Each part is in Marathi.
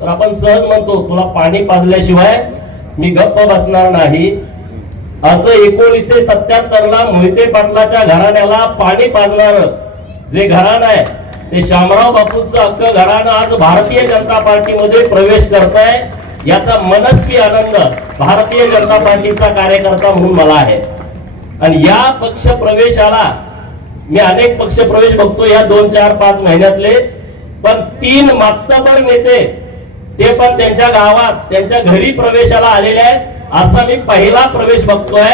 तर आपण सहज म्हणतो तुला पाणी पाजल्याशिवाय मी गप्प बसणार नाही. असं एकोणीसशे सत्याहत्तर ला मोहिते पाटलाच्या घराण्याला पाणी पाजणार जे घराणं आहे ते शामराव बापूंचं अख्खं घराणं आज भारतीय जनता पार्टीमध्ये प्रवेश करत आहे याचा मनस्वी आनंद भारतीय जनता पार्टीचा कार्यकर्ता म्हणून मला आहे. आणि या पक्ष प्रवेशाला मी अनेक पक्ष प्रवेश बघतो या दोन चार पाच महिन्यातले. पण तीन मातबर नेते ते पण त्यांच्या गावात त्यांच्या घरी प्रवेशाला आलेले आहेत. असा मी पहिला प्रवेश बघतोय.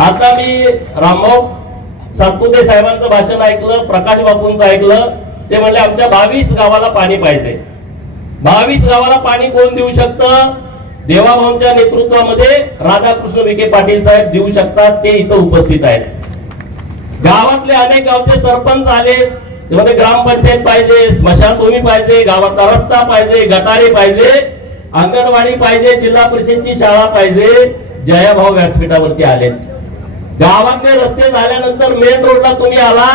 आता मी रामभाऊ सातपुते साहेबांचं भाषण ऐकलं प्रकाश बापूंचं ऐकलं. ते म्हणले आमच्या बावीस गावाला पाणी पाहिजे. बावीस गावाला पाणी कोण देऊ शकतं? देवाभाऊंच्या नेतृत्वामध्ये राधाकृष्ण विखे पाटील साहेब देऊ शकतात. ते इथं उपस्थित आहेत. गावातले अनेक गावचे सरपंच आले त्यामध्ये ग्रामपंचायत पाहिजे स्मशानभूमी पाहिजे गावातला रस्ता पाहिजे गटारे पाहिजे अंगणवाडी पाहिजे जिल्हा परिषदची शाळा पाहिजे जयाभाऊ व्यासपीठावरती आले गावातले रस्ते झाल्यानंतर मेन रोडला तुम्ही आला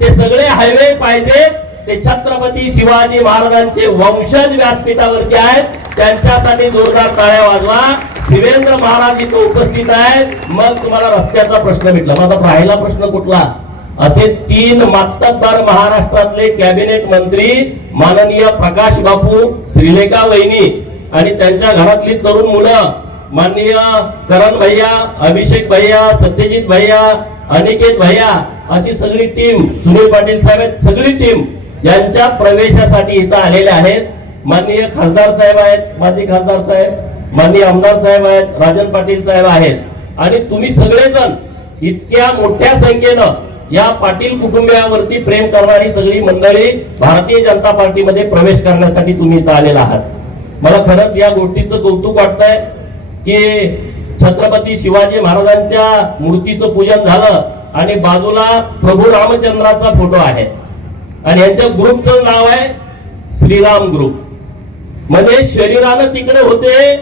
ते सगळे हायवे पाहिजे ते छत्रपती शिवाजी महाराजांचे वंशज व्यासपीठावरती आहेत त्यांच्यासाठी जोरदार टाळ्या वाजवा. शिवेंद्र महाराज इथं उपस्थित आहेत. मग तुम्हाला रस्त्याचा प्रश्न मिटला. माझा राहिला प्रश्न कुठला? असे तीन मातब्बार महाराष्ट्रातले कॅबिनेट मंत्री माननीय प्रकाश बापू श्रीलेखा वहिनी आणि त्यांच्या घरातली तरुण मुलं माननीय करण भैया अभिषेक भैया सत्यजित भैया अनिकेत भैया अशी सगळी टीम सुनील पाटील साहेब आहेत सगळी टीम यांच्या प्रवेशासाठी इथं आलेल्या आहेत. माननीय खासदार साहेब आहेत माजी खासदार साहेब माननीय आमदार साहेब आहेत राजन पाटील साहेब आहेत. आणि तुम्ही सगळेजण इतक्या मोठ्या संख्येनं या पाटील कुटुंबियावरती प्रेम करणारी सगळी मंडळी भारतीय जनता पार्टीमध्ये प्रवेश करण्यासाठी तुम्ही इथं आलेला आहात. मला खरंच या गोष्टीचं कौतुक वाटतंय की छत्रपती शिवाजी महाराजांच्या मूर्तीचं पूजन झालं आणि बाजूला प्रभू रामचंद्राचा फोटो आहे. आणि यांच्या ग्रुपचं नाव आहे श्रीराम ग्रुप. म्हणजे शरीरानं तिकडे होते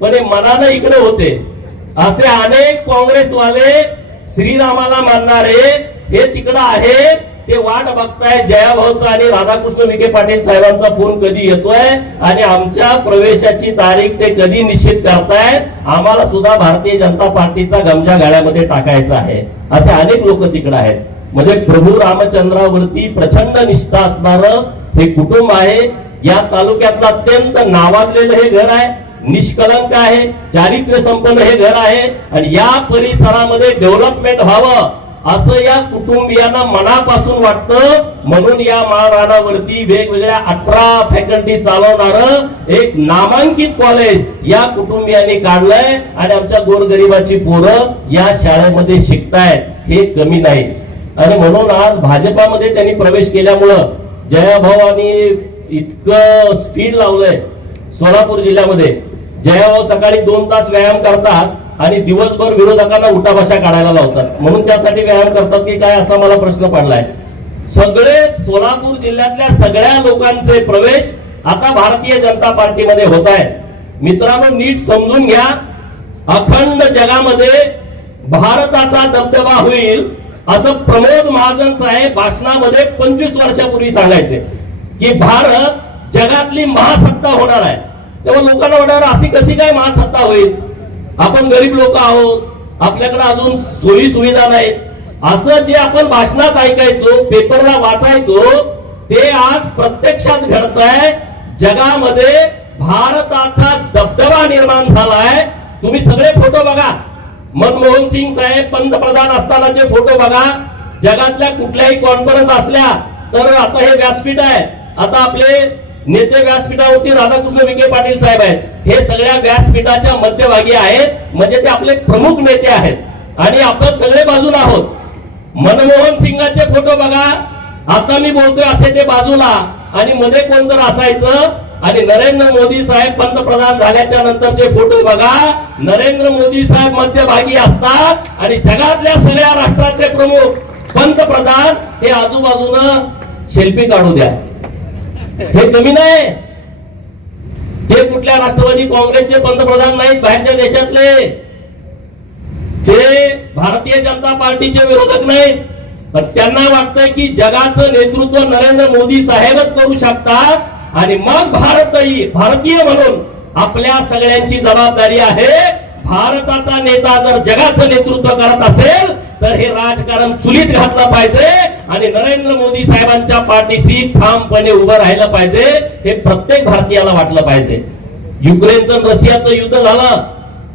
पण मनानं इकडे होते. असे अनेक काँग्रेसवाले श्रीरामाला मानणारे हे तिकडं आहे ते वाट बघतायत जयाभाऊचा आणि राधाकृष्ण विखे पाटील साहेबांचा फोन कधी येतोय? आणि आमच्या प्रवेशाची तारीख ते कधी निश्चित करतायत आम्हाला सुद्धा भारतीय जनता पार्टीचा गमजा गाड्यामध्ये टाकायचा आहे. असे अनेक लोक तिकडे आहेत. म्हणजे प्रभू रामचंद्रावरती प्रचंड निष्ठा असणार हे कुटुंब आहे. या तालुक्यातलं अत्यंत नावाजलेलं हे घर आहे. निष्कलंक आहे. चारित्र्य संपन्न हे घर आहे. आणि या परिसरामध्ये डेव्हलपमेंट व्हावं. असं या कुटुंबियांना मनापासून वाटतं. म्हणून या महाराणावरती वेगवेगळ्या अठरा फॅकल्टी चालवणार एक नामांकित कॉलेज या कुटुंबियांनी काढलंय. आणि आमच्या गोरगरिबाची पोरं या शाळेमध्ये शिकतायत. हे कमी नाही. आणि म्हणून आज भाजपामध्ये त्यांनी प्रवेश केल्यामुळं जयाभाऊ इतकं स्पीड लावलंय. सोलापूर जिल्ह्यामध्ये. जयाभाऊ सकाळी दोन तास व्यायाम करतात. आणि दिवसभर विरोधकांना उठाभाषा काढायला लावतात. म्हणून त्यासाठी व्यायाम करतात की काय असा मला प्रश्न पडलाय. सगळे सोलापूर जिल्ह्यातल्या सगळ्या लोकांचे प्रवेश आता भारतीय जनता पार्टीमध्ये होत आहेत. मित्रांनो नीट समजून घ्या. अखंड जगामध्ये भारताचा दबदबा होईल असं प्रमोद महाजन साहेब भाषणामध्ये पंचवीस वर्षापूर्वी सांगायचे की भारत जगातली महासत्ता होणार आहे. तेव्हा लोकांना वाटणार अशी कशी काय महासत्ता होईल? आपण गरीब लोक आहोत. आपल्याकडे अजून सोयी सुविधा नाहीत. असं जे आपण भाषणात ऐकायचो पेपरला वाचायचो ते आज प्रत्यक्षात घडतंय. जगामध्ये भारताचा दबदबा निर्माण झालाय. तुम्ही सगळे फोटो बघा. मनमोहन सिंग साहेब पंतप्रधान असतानाचे फोटो बघा. जगातल्या कुठल्याही कॉन्फरन्स असल्या तर आता हे व्यासपीठ आहे. आता आपले नेते व्यासपीठावरती राधाकृष्ण विखे पाटील साहेब आहेत. हे सगळ्या व्यासपीठाच्या मध्यभागी आहेत. म्हणजे ते आपले प्रमुख नेते आहेत. आणि आपण सगळे बाजूला आहोत. मनमोहन सिंगाचे फोटो बघा. आता मी बोलतोय असे ते बाजूला. आणि मध्ये कोण तर असायचं? आणि नरेंद्र मोदी साहेब पंतप्रधान झाल्याच्या नंतरचे फोटो बघा. नरेंद्र मोदी साहेब मध्यभागी असतात. आणि जगातल्या सगळ्या राष्ट्राचे प्रमुख पंतप्रधान हे आजूबाजूनं शिल्पी काढू द्या. हे कमी नाही ते कुठल्या राष्ट्रवादी काँग्रेसचे पंतप्रधान नाहीत बाहेरच्या देशातले. ते भारतीय जनता पार्टीचे विरोधक नाहीत. पण त्यांना वाटतं की जगाचं नेतृत्व नरेंद्र मोदी साहेबच करू शकतात. आणि मग भारतही भारतीय म्हणून आपल्या सगळ्यांची जबाबदारी आहे. भारताचा नेता जर जगाचं नेतृत्व करत असेल तर हे राजकारण चुलीत घातलं पाहिजे आणि नरेंद्र मोदी साहेबांच्या पाठीशी ठामपणे उभं राहिलं पाहिजे हे प्रत्येक भारतीयाला वाटलं पाहिजे. युक्रेनचं रशियाचं युद्ध झालं.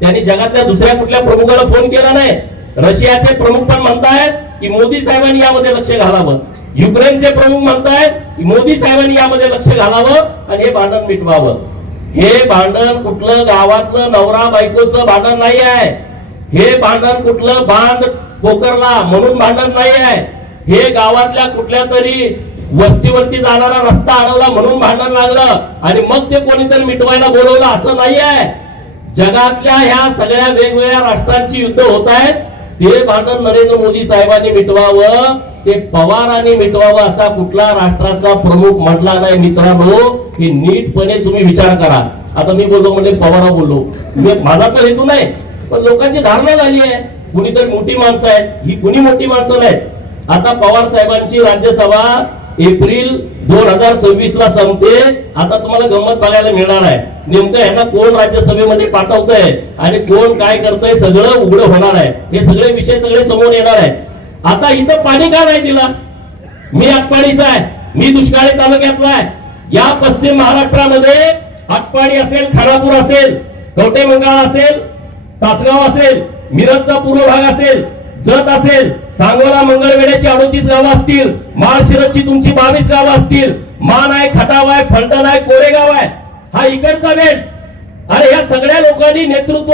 त्यांनी जगातल्या दुसऱ्या कुठल्या प्रमुखाला फोन केला नाही. रशियाचे प्रमुख पण म्हणतायत की मोदी साहेबांनी यामध्ये लक्ष घालावं. युक्रेनचे प्रमुख म्हणतायत की मोदी साहेबांनी यामध्ये लक्ष घालावं आणि हे भांडण मिटवावं. हे भांडण कुठलं गावातलं नवरा बायकोचं भांडण नाही आहे हे भांडण कुठलं बांध पोकरला म्हणून भांडण नाही आहे. हे गावातल्या कुठल्या तरी वस्तीवरती जाणारा रस्ता अडवला म्हणून भांडण लागलं आणि मग ते कोणीतरी मिटवायला बोलवलं असं नाही आहे. जगातल्या ह्या सगळ्या वेगवेगळ्या राष्ट्रांची युद्ध होत आहेत. ते भांडण नरेंद्र मोदी साहेबांनी मिटवावं ते पवारांनी मिटवावं असा कुठला राष्ट्राचा प्रमुख म्हटला नाही मित्रांनो. हे नीटपणे तुम्ही विचार करा. आता मी बोललो म्हणजे पवारा बोललो. मी माझा तर हेतू नाही पण लोकांची धारणा झाली आहे. कुणीतरी मोठी माणसं आहेत. ही कुणी मोठी माणसं नाहीत. आता पवार साहेबांची राज्यसभा एप्रिल दोन हजार सव्वीस ला संपते. आता तुम्हाला गंमत बघायला मिळणार आहे. नेमकं यांना कोण राज्यसभेमध्ये पाठवतंय आणि कोण काय करतंय सगळं उघड होणार आहे. हे सगळे विषय सगळे समोर येणार आहे आता इथं पाणी का नाही दिला? मी आटपाडीचा आहे. मी दुष्काळी तालुक्यातला आहे. या पश्चिम महाराष्ट्रामध्ये आटपाडी असेल खानापूर असेल कवटे मंगाळ असेल तासगाव असेल मिरजचा पूर्व भाग असेल जत असेल सांगोला मंगळवेड्याची अडोतीस गावं असतील माळशिरसची तुमची बावीस गावं असतील मान आहे खटाव आहे फलटण आहे कोरेगाव आहे हा इकडचा बेट अरे या सगळ्या लोकांनी नेतृत्व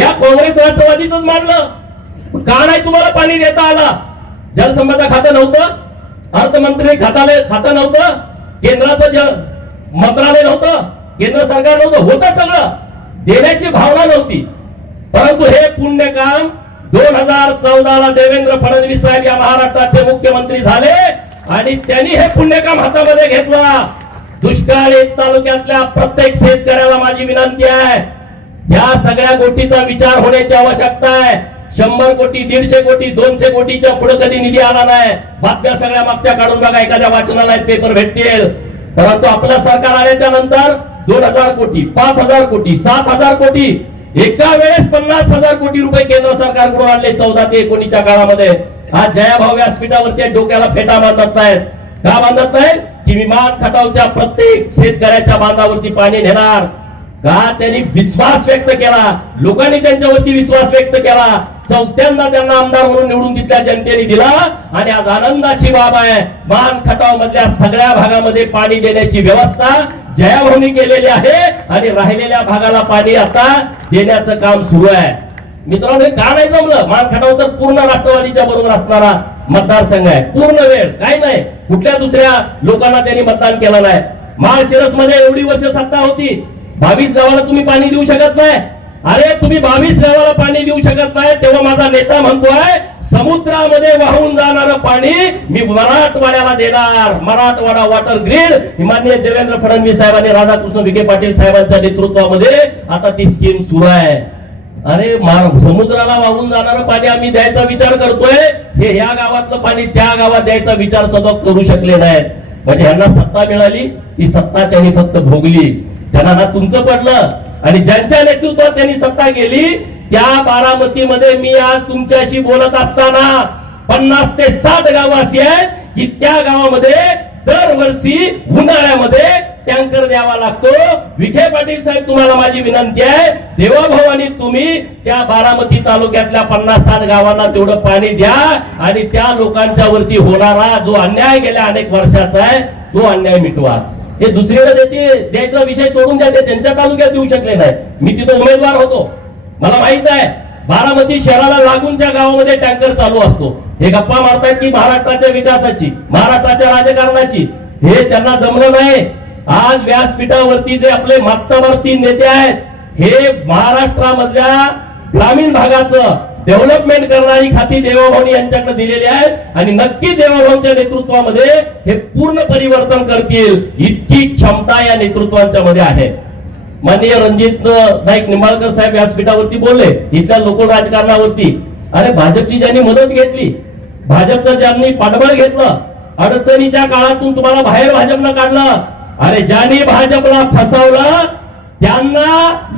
या काँग्रेस राष्ट्रवादीच मांडलं. का नाही तुम्हाला पाणी देता आला? जलसंपदा खातं नव्हतं अर्थमंत्री खाताले खातं नव्हतं केंद्राचं जल मंत्रालय नव्हतं केंद्र सरकार नव्हतं होतं सगळं. देण्याची भावना नव्हती. परंतु हे पुण्य काम दोन हजार चौदा ला देवेंद्र फडणवीस साहेब या महाराष्ट्राचे मुख्यमंत्री झाले आणि त्यांनी हे पुण्यकाम हातामध्ये घेतला. दुष्काळ तालुक्यातल्या प्रत्येक शेतकऱ्याला माझी विनंती आहे या सगळ्या गोष्टीचा विचार होण्याची आवश्यकता आहे. शंभर कोटी दीडशे कोटी दोनशे कोटीच्या पुढे कधी निधी आला नाही. बातम्या सगळ्या मागच्या काढून बघा एखाद्या वाचनाला पेपर भेटतील. परंतु आपलं सरकार आल्याच्यानंतर दोन हजार कोटी पाच हजार कोटी सात हजार कोटी एका वेळेस पन्नास हजार कोटी रुपये केंद्र सरकारकडून आणले चौदा ते एकोणीसच्या काळामध्ये. आज जयाभाव व्यासपीठावरती डोक्याला फेटा बांधत नाहीत. का बांधत आहेत की विमान खटावच्या प्रत्येक शेतकऱ्याच्या बांधावरती पाणी नेणार. का त्यांनी विश्वास व्यक्त केला? लोकांनी त्यांच्यावरती विश्वास व्यक्त केला. चौथ्यांदा त्यांना आमदार म्हणून निवडून तिथल्या जनतेने दिला. आणि आज आनंदाची बाब आहे. मान खटाव मधल्या सगळ्या भागामध्ये पाणी देण्याची व्यवस्था जयाभूमी केलेली आहे आणि राहिलेल्या भागाला पाणी आता देण्याचं काम सुरू आहे. मित्रांनो हे का नाही जमलं? मान खटाव तर पूर्ण राष्ट्रवादीच्या बरोबर असणारा मतदारसंघ आहे. पूर्ण वेळ काय नाही. कुठल्या दुसऱ्या लोकांना त्यांनी मतदान केलं नाही. माळशिरसमध्ये एवढी वर्ष सत्ता होती. बावीस गावाला तुम्ही पाणी देऊ शकत नाही. अरे तुम्ही बावीस गावाला पाणी देऊ शकत नाही तेव्हा माझा नेता म्हणतोय समुद्रामध्ये वाहून जाणारं पाणी मी मराठवाड्याला देणार. मराठवाडा वॉटर ग्रीड माननीय देवेंद्र फडणवीस साहेबांनी राधाकृष्ण विखे पाटील साहेबांच्या नेतृत्वामध्ये आता ती स्कीम सुरू आहे. अरे समुद्राला वाहून जाणारं पाणी आम्ही द्यायचा विचार करतोय. हे ह्या गावातलं पाणी त्या गावात द्यायचा विचार सतत करू शकले नाहीत. म्हणजे यांना सत्ता मिळाली ती सत्ता त्यांनी फक्त भोगली. त्यांना ना तुमचं पडलं. आणि ज्यांच्या नेतृत्वात त्यांनी सत्ता गेली त्या बारामतीमध्ये मी आज तुमच्याशी बोलत असताना पन्नास ते साठ गाव अशी आहेत की त्या गावामध्ये दरवर्षी उन्हाळ्यामध्ये टँकर द्यावा लागतो. विखे पाटील साहेब तुम्हाला माझी विनंती आहे देवाभाऊ तुम्ही त्या बारामती तालुक्यातल्या पन्नास साठ गावांना तेवढं पाणी द्या आणि त्या लोकांच्या वरती होणारा जो अन्याय गेल्या अनेक वर्षाचा आहे तो अन्याय मिटवा. हे दुसरीकडे देते द्यायचा विषय सोडून द्या ते त्यांच्या तालुक्यात देऊ शकले नाही. मी तिथं उमेदवार होतो. मला माहीत आहे बारामती शहराला लागूनच्या गावामध्ये टँकर चालू असतो. हे गप्पा मारतायत की महाराष्ट्राच्या विकासाची महाराष्ट्राच्या राजकारणाची. हे त्यांना जमलं नाही. आज व्यासपीठावरती जे आपले मागतावरती नेते आहेत हे महाराष्ट्रामधल्या ग्रामीण भागाचं डेव्हलपमेंट करणारी खाती देवाभाऊनी यांच्याकडे दिलेली आहेत आणि नक्की देवाभाऊंच्या नेतृत्वामध्ये हे पूर्ण परिवर्तन करतील इतकी क्षमता या नेतृत्वांच्या मध्ये आहे. माननीय रणजित नाईक निंबाळकर साहेब व्यासपीठावरती बोलले इथल्या लोक राजकारणावरती. अरे भाजपची ज्यांनी मदत घेतली भाजपचं ज्यांनी पाठबळ घेतलं अडचणीच्या काळातून तुम्हाला बाहेर भाजपनं काढलं. अरे ज्यांनी भाजपला फसवलं त्यांना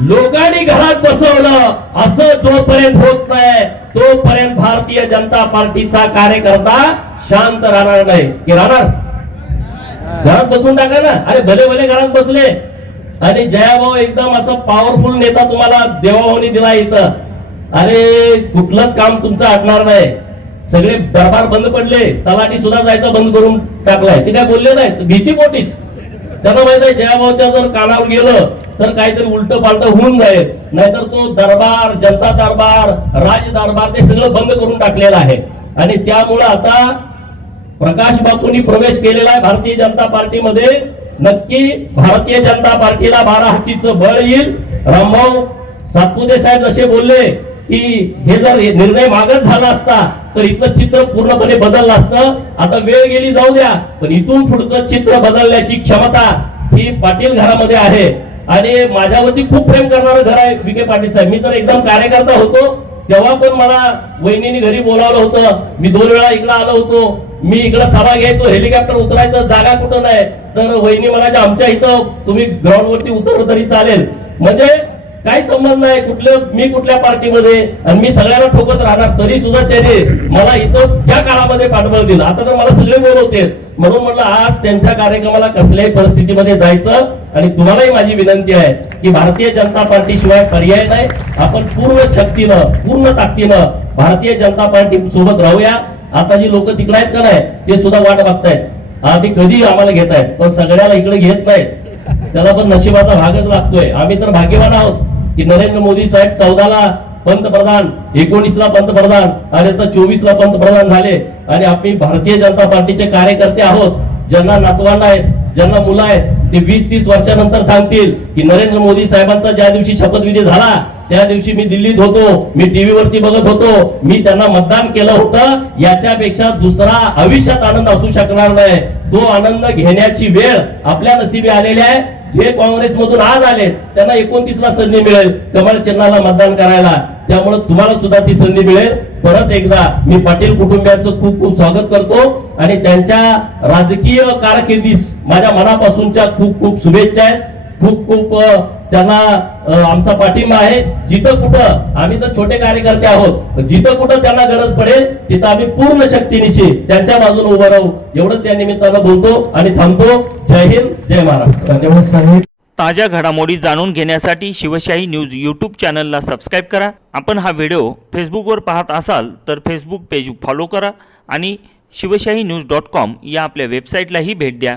लोकांनी घरात बसवलं. असं जोपर्यंत होत नाही तोपर्यंत भारतीय जनता पार्टीचा कार्यकर्ता शांत राहणार नाही. की राहणार? घरात बसून टाका ना. अरे भले भले घरात बसले. आणि जयाभाऊ एकदम असं पॉवरफुल नेता तुम्हाला देवाभाऊनी दिला इथं. अरे कुठलंच काम तुमचं आटणार नाही. सगळे दरबार बंद पडले तलाठी सुद्धा जायचं बंद करून टाकलाय. ते काय बोलले नाही भीती पोटीच. त्यांना माहीत आहे जयाभाऊच्या जर कानावर गेलं तर काहीतरी उलट पालट होऊन जाईल. नाहीतर तो दरबार जनता दरबार राज दरबार ते सगळं बंद करून टाकलेलं आहे. आणि त्यामुळं आता प्रकाश बापूंनी प्रवेश केलेला आहे भारतीय जनता पार्टीमध्ये. नक्की भारतीय जनता पार्टीला बारा हत्तीचं बळ येईल. रामभाऊ सातपुते साहेब जसे बोलले की हे जर निर्णय मागत झाला असता तर इथलं चित्र पूर्णपणे बदललं असतं. आता वेळ गेली जाऊ द्या पण इथून पुढचं चित्र बदलण्याची क्षमता ही पाटील घरामध्ये आहे. आणि माझ्यावरती खूप प्रेम करणारं घर आहे विखे पाटील साहेब. मी तर एकदम कार्यकर्ता होतो. तेव्हा पण मला वहिनीने घरी बोलावलं होतं. मी दोन वेळा इकडे आलो होतो. मी इकडं सभा घ्यायचो हेलिकॉप्टर उतरायचं जागा कुठं नाही. तर वहिनी म्हणायच्या आमच्या इथं तुम्ही ग्राउंड वरती उतरलं तरी चालेल. म्हणजे काही संबंध नाही कुठल्या मी कुठल्या पार्टीमध्ये आणि मी सगळ्यांना ठोकत राहणार तरी सुद्धा त्याने मला इथं त्या काळामध्ये पाठबळ दिलं. आता तर मला सगळे बोलवते म्हणून म्हटलं आज त्यांच्या कार्यक्रमाला कसल्याही परिस्थितीमध्ये जायचं आणि तुम्हालाही माझी विनंती आहे की भारतीय जनता पार्टी शिवाय पर्याय नाही. आपण पूर्ण शक्तीनं पूर्ण ताकदीनं भारतीय जनता पार्टी सोबत राहूया. आता जी लोक तिकडे आहेत का नाही ते सुद्धा वाट बघतायत. आधी कधी आम्हाला घेत आहेत पण सगळ्याला इकडे घेत नाहीत. त्याला पण नशिबाचा भागच लागतोय. आम्ही तर भाग्यवान आहोत की नरेंद्र मोदी साहेब चौदाला पंतप्रधान एकोणीसला पंतप्रधान आणि आता चोवीसला पंतप्रधान झाले. आणि आम्ही भारतीय जनता पार्टीचे कार्यकर्ते आहोत. ज्यांना नातवांना आहेत ज्यांना मुलं आहेत ते वीस तीस वर्षानंतर सांगतील की नरेंद्र मोदी साहेबांचा ज्या दिवशी शपथविधी झाला त्या दिवशी मी दिल्लीत होतो मी टीव्ही वरती बघत होतो मी त्यांना मतदान केलं होतं याच्यापेक्षा दुसरा आयुष्यात आनंद असू शकणार नाही. तो आनंद घेण्याची वेळ आपल्या नशिबी आलेली आहे. जे काँग्रेसमधून आज आले त्यांना एकोणतीसला संधी मिळेल. कमल चिन्हाला मतदान करायला. त्यामुळे तुम्हाला सुद्धा ती संधी मिळेल. परत एकदा मी पाटील कुटुंबियांचं खूप खूप स्वागत करतो आणि त्यांच्या राजकीय कारकिर्दीस माझ्या मनापासूनच्या खूप खूप शुभेच्छा आहेत. खूप खूप त्यांना आमचा पाठिंबा आहे. जिथं कुठं आम्ही तर छोटे कार्यकर्ते आहोत जिथं कुठं त्यांना गरज पडेल तिथं आम्ही पूर्ण शक्तीनिशी त्यांच्या बाजून उभं राहू. एवढंच या निमित्तानं बोलतो आणि थांबतो. जय हिंद जय महाराष्ट्र. धन्यवाद. ताज्या घडामोडी जाणून घेण्यासाठी शिवशाही न्यूज यूट्यूब चॅनलला सबस्क्राईब करा. आपण हा व्हिडिओ फेसबुकवर पाहत असाल तर फेसबुक पेज फॉलो करा आणि शिवशाही न्यूज डॉट कॉम या आपल्या वेबसाईटलाही भेट द्या.